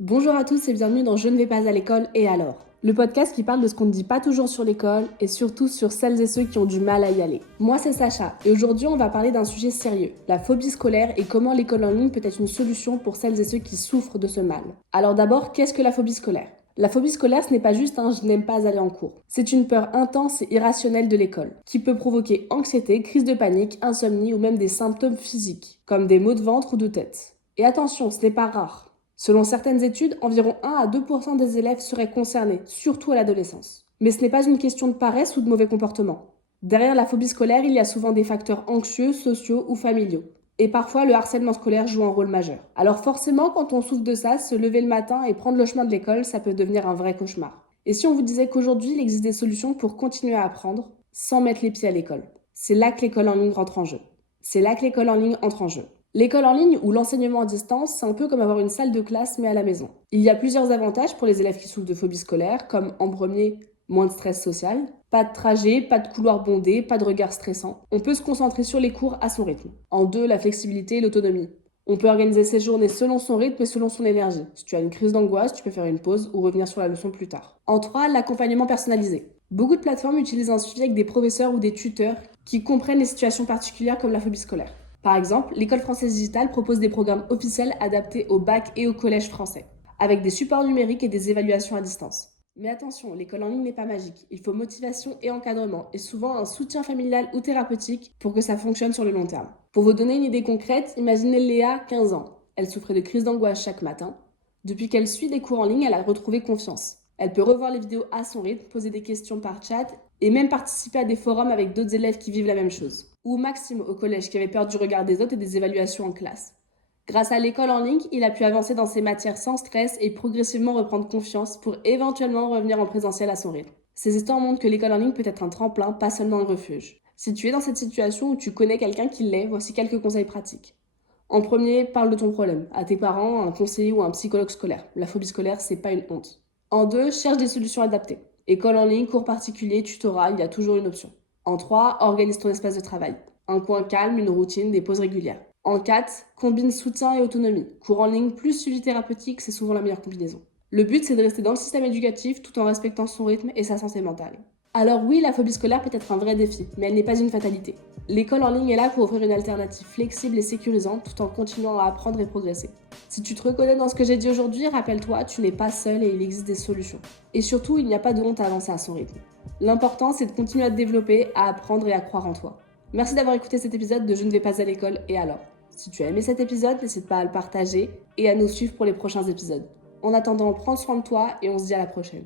Bonjour à tous et bienvenue dans Je ne vais pas à l'école et alors, le podcast qui parle de ce qu'on ne dit pas toujours sur l'école et surtout sur celles et ceux qui ont du mal à y aller. Moi c'est Sacha et aujourd'hui on va parler d'un sujet sérieux, la phobie scolaire et comment l'école en ligne peut être une solution pour celles et ceux qui souffrent de ce mal. Alors d'abord, qu'est-ce que la phobie scolaire ? La phobie scolaire, ce n'est pas juste un « je n'aime pas aller en cours ». C'est une peur intense et irrationnelle de l'école, qui peut provoquer anxiété, crise de panique, insomnie ou même des symptômes physiques, comme des maux de ventre ou de tête. Et attention, ce n'est pas rare. Selon certaines études, environ 1 à 2% des élèves seraient concernés, surtout à l'adolescence. Mais ce n'est pas une question de paresse ou de mauvais comportement. Derrière la phobie scolaire, il y a souvent des facteurs anxieux, sociaux ou familiaux. Et parfois, le harcèlement scolaire joue un rôle majeur. Alors forcément, quand on souffre de ça, se lever le matin et prendre le chemin de l'école, ça peut devenir un vrai cauchemar. Et si on vous disait qu'aujourd'hui, il existe des solutions pour continuer à apprendre sans mettre les pieds à l'école ? C'est là que l'école en ligne rentre en jeu. C'est là que l'école en ligne entre en jeu. L'école en ligne ou l'enseignement à distance, c'est un peu comme avoir une salle de classe mais à la maison. Il y a plusieurs avantages pour les élèves qui souffrent de phobie scolaire, comme en premier, moins de stress social, pas de trajet, pas de couloir bondé, pas de regard stressant. On peut se concentrer sur les cours à son rythme. En deux, la flexibilité et l'autonomie. On peut organiser ses journées selon son rythme et selon son énergie. Si tu as une crise d'angoisse, tu peux faire une pause ou revenir sur la leçon plus tard. En trois, l'accompagnement personnalisé. Beaucoup de plateformes utilisent un suivi avec des professeurs ou des tuteurs qui comprennent les situations particulières comme la phobie scolaire. Par exemple, l'école française digitale propose des programmes officiels adaptés au bac et au collège français, avec des supports numériques et des évaluations à distance. Mais attention, l'école en ligne n'est pas magique. Il faut motivation et encadrement, et souvent un soutien familial ou thérapeutique pour que ça fonctionne sur le long terme. Pour vous donner une idée concrète, imaginez Léa, 15 ans. Elle souffrait de crises d'angoisse chaque matin. Depuis qu'elle suit des cours en ligne, elle a retrouvé confiance. Elle peut revoir les vidéos à son rythme, poser des questions par chat et même participer à des forums avec d'autres élèves qui vivent la même chose. Ou Maxime au collège qui avait peur du regard des autres et des évaluations en classe. Grâce à l'école en ligne, il a pu avancer dans ses matières sans stress et progressivement reprendre confiance pour éventuellement revenir en présentiel à son rythme. Ces histoires montrent que l'école en ligne peut être un tremplin, pas seulement un refuge. Si tu es dans cette situation où tu connais quelqu'un qui l'est, voici quelques conseils pratiques. En premier, parle de ton problème à tes parents, à un conseiller ou à un psychologue scolaire. La phobie scolaire, c'est pas une honte. En deux, cherche des solutions adaptées. École en ligne, cours particuliers, tutorat, il y a toujours une option. En trois, organise ton espace de travail. Un coin calme, une routine, des pauses régulières. En 4, combine soutien et autonomie. Cours en ligne plus suivi thérapeutique, c'est souvent la meilleure combinaison. Le but, c'est de rester dans le système éducatif tout en respectant son rythme et sa santé mentale. Alors oui, la phobie scolaire peut être un vrai défi, mais elle n'est pas une fatalité. L'école en ligne est là pour offrir une alternative flexible et sécurisante tout en continuant à apprendre et progresser. Si tu te reconnais dans ce que j'ai dit aujourd'hui, rappelle-toi, tu n'es pas seul et il existe des solutions. Et surtout, il n'y a pas de honte à avancer à son rythme. L'important, c'est de continuer à te développer, à apprendre et à croire en toi. Merci d'avoir écouté cet épisode de Je ne vais pas à l'école et alors. Si tu as aimé cet épisode, n'hésite pas à le partager et à nous suivre pour les prochains épisodes. En attendant, prends soin de toi et on se dit à la prochaine.